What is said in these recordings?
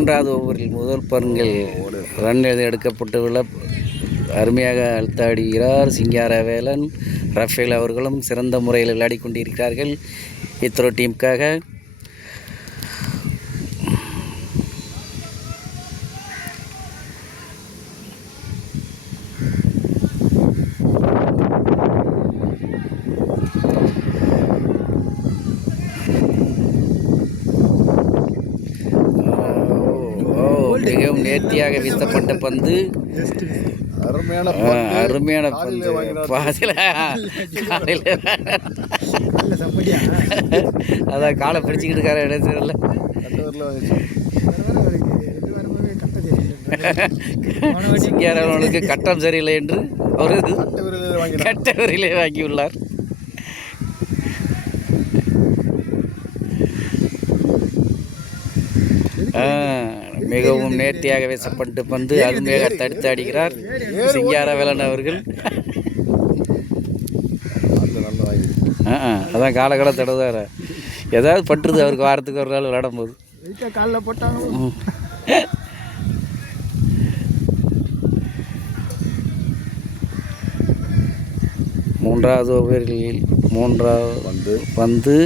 மூன்றாவது ஓவரில் முதல் பருங்கள் ரன் எடுக்கப்பட்டுள்ள அருமையாக அழுத்தாடுகிறார் சிங்காரவேலன். ரஃபேல் அவர்களும் சிறந்த முறையில் விளையாடி கொண்டிருக்கிறார்கள் இத்ரோ டீமுக்காக. மிகவும் நேர்த்தியாக வீசப்பட்ட பந்து, அருமையான பந்து. அதான் காலை பிடிச்சிக்கிட்டு இருக்காரு இடைச்சல. சிங்காரவனுக்கு கட்டம் சரியில்லை என்று ஒரு கட்ட விரையிலே வாங்கியுள்ளார். மிகவும் நேர்த்தியாக வீசப்பட்டு பந்து அருமையாக தடுத்து ஆடுகிறார் சிங்காரவேலன் அவர்கள். அதான் காலகால தடுதார ஏதாவது பட்டுருது அவருக்கு வாரத்துக்கு ஒரு நாள் விளையாடும் போது. மூன்றாவது ஓவரில் மூன்றாவது பந்து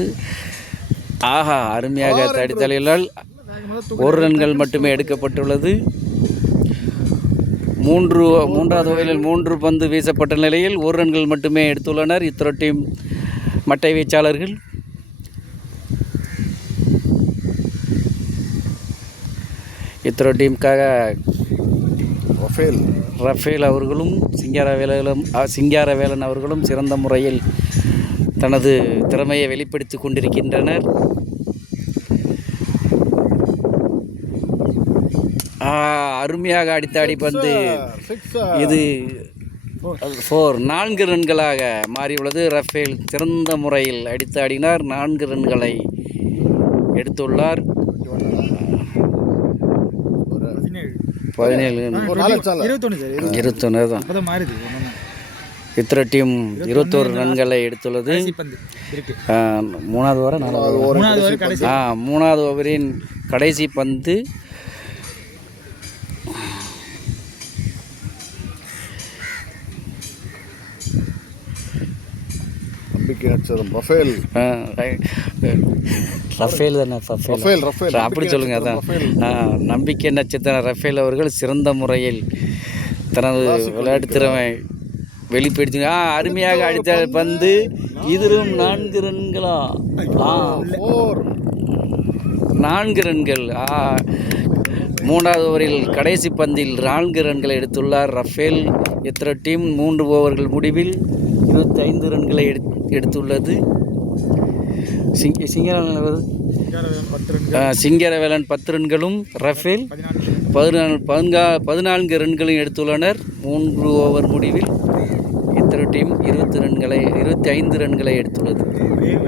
ஆஹா அருமையாக தடித்தலினால் 1 ரன்கள் மட்டுமே எடுக்கப்பட்டுள்ளது. மூன்றாவது ஓவரில் 3 பந்து வீசப்பட்ட நிலையில் 1 ரன்கள் மட்டுமே எடுத்துள்ளனர் இத்ரோ டீம் மட்டை வீச்சாளர்கள். இத்ரோ டீமுக்காக ரஃபேல் அவர்களும் சிங்காரவேலன் அவர்களும் சிறந்த முறையில் தனது திறமையை வெளிப்படுத்தி கொண்டிருக்கின்றனர். அருமையாக அடித்தாடி பந்து இது 4 ரன்களாக மாறியுள்ளது. ரஃபேல் சிறந்த முறையில் அடித்தாடினார், 4 ரன்களை எடுத்துள்ளார். 21 தான். இத்ரோ டீம் 21 ரன்களை எடுத்துள்ளது. 3வது ஓவரின் கடைசி பந்து ரஃபேல் தானே, அப்படி சொல்லுங்க. அதான் நம்பிக்கை நட்சத்திரம் ரஃபேல் அவர்கள் சிறந்த முறையில் தனது விளையாட்டு திறமை வெளிப்படுத்தி அருமையாக அடித்த பந்து இதிலும் 4 ரன்களா? 4 ரன்கள். 3வது ஓவரில் கடைசி பந்தில் 4 ரன்களை எடுத்துள்ளார் ரஃபேல். இத்ரோ டீம் 3 ஓவர்கள் முடிவில் 25 ரன்களை எடுத்துள்ளது. சிங்காரவேலன் 10 ரன்களும் ரஃபேல் 14 ரன்களும் எடுத்துள்ளனர் 3 ஓவர் முடிவில். இத்ரோ டீம் 25 ரன்களை எடுத்துள்ளது.